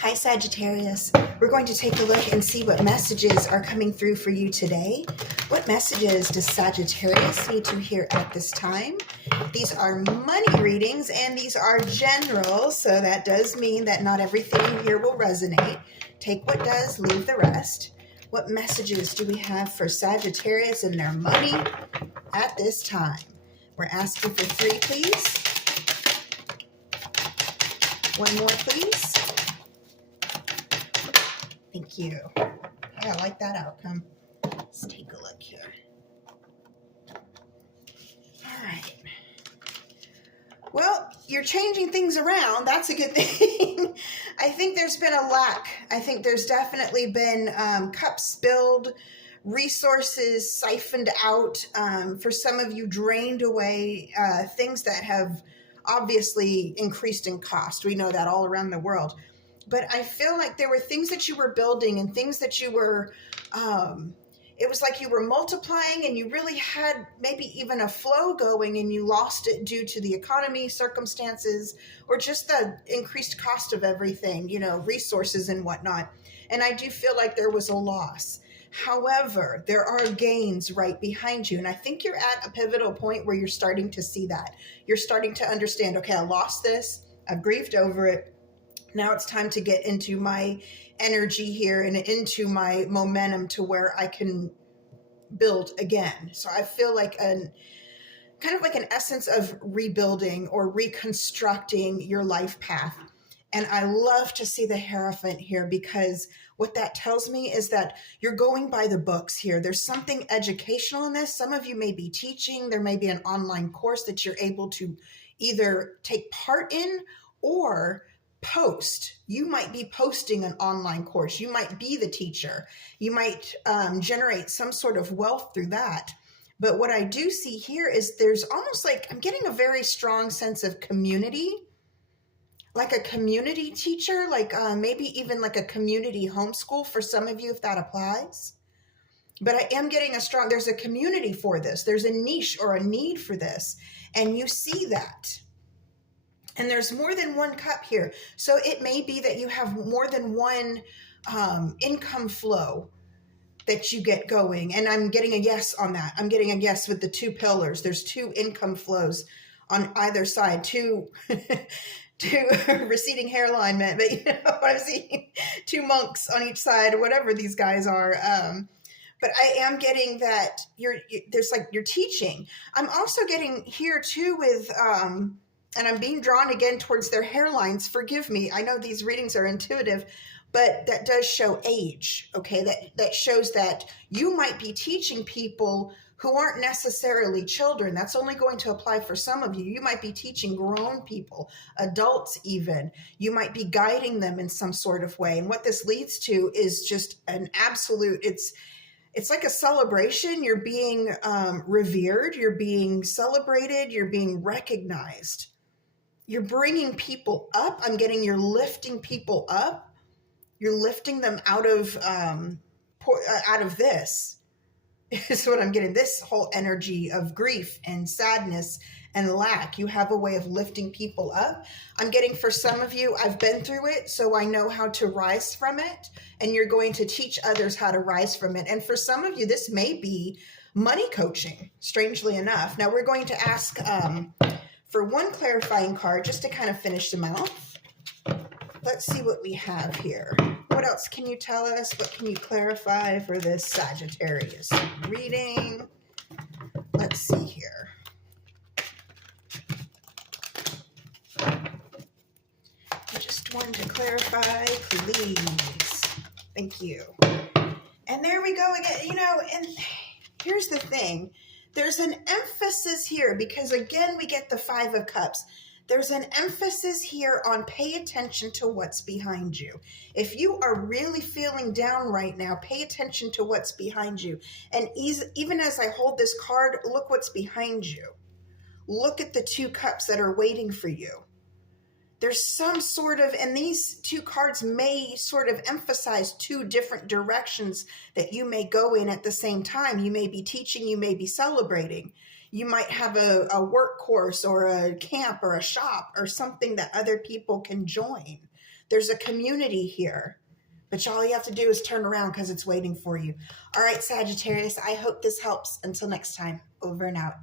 Hi, Sagittarius. We're going to take a look and see what messages are coming through for you today. What messages does Sagittarius need to hear at this time? These are money readings and these are general, so that does mean that not everything here will resonate. Take what does, leave the rest. What messages do we have for Sagittarius and their money at this time? We're asking for 3, please. 1 more, please. Thank you. Yeah, I like that outcome. Let's take a look here. All right. Well, you're changing things around. That's a good thing. I think there's been a lack. I think there's definitely been cups spilled, resources siphoned out. For some of you, drained away, things that have obviously increased in cost. We know that all around the world. But I feel like there were things that you were building and things that you were, it was like you were multiplying and you really had maybe even a flow going and you lost it due to the economy, circumstances, or just the increased cost of everything, resources and whatnot. And I do feel like there was a loss. However, there are gains right behind you. And I think you're at a pivotal point where you're starting to see that. You're starting to understand, okay, I lost this. I've grieved over it. Now it's time to get into my energy here and into my momentum to where I can build again. So I feel like kind of like an essence of rebuilding or reconstructing your life path. And I love to see the Hierophant here because what that tells me is that you're going by the books here. There's something educational in this. Some of you may be teaching. There may be an online course that you're able to either take part in or post. You might be posting an online course. You might be the teacher. You might generate some sort of wealth through that. But what I do see here is there's almost like I'm getting a very strong sense of community, like a community teacher, like maybe even like a community homeschool for some of you if that applies. But I am getting there's a community for this. There's a niche or a need for this. And you see that. And there's more than one cup here. So it may be that you have more than one income flow that you get going. And I'm getting a yes on that. I'm getting a yes with the 2 pillars. There's 2 income flows on either side, 2 receding hair alignment, but you know what I'm seeing, 2 monks on each side or whatever these guys are. But I am getting that there's like you're teaching. I'm also getting here too with, and I'm being drawn again towards their hairlines. Forgive me. I know these readings are intuitive, but that does show age, okay? That shows that you might be teaching people who aren't necessarily children. That's only going to apply for some of you. You might be teaching grown people, adults even. You might be guiding them in some sort of way. And what this leads to is just an absolute, it's like a celebration. You're being revered. You're being celebrated. You're being recognized. You're bringing people up. I'm getting you're lifting people up. You're lifting them out of this. Is what I'm getting. This whole energy of grief and sadness and lack. You have a way of lifting people up. I'm getting for some of you, I've been through it, so I know how to rise from it. And you're going to teach others how to rise from it. And for some of you, this may be money coaching, strangely enough. Now we're going to ask for 1 clarifying card just to kind of finish them out. Let's see what we have here. What else can you tell us? What can you clarify for this Sagittarius reading? Let's see here. Just one to clarify, please. Thank you. And there we go again. And here's the thing. There's an emphasis here because, again, we get the 5 of Cups. There's an emphasis here on pay attention to what's behind you. If you are really feeling down right now, pay attention to what's behind you. And even as I hold this card, look what's behind you. Look at the 2 cups that are waiting for you. There's some sort of, and these 2 cards may sort of emphasize 2 different directions that you may go in at the same time. You may be teaching, you may be celebrating. You might have a work course or a camp or a shop or something that other people can join. There's a community here. But all you have to do is turn around because it's waiting for you. All right, Sagittarius, I hope this helps. Until next time, over and out.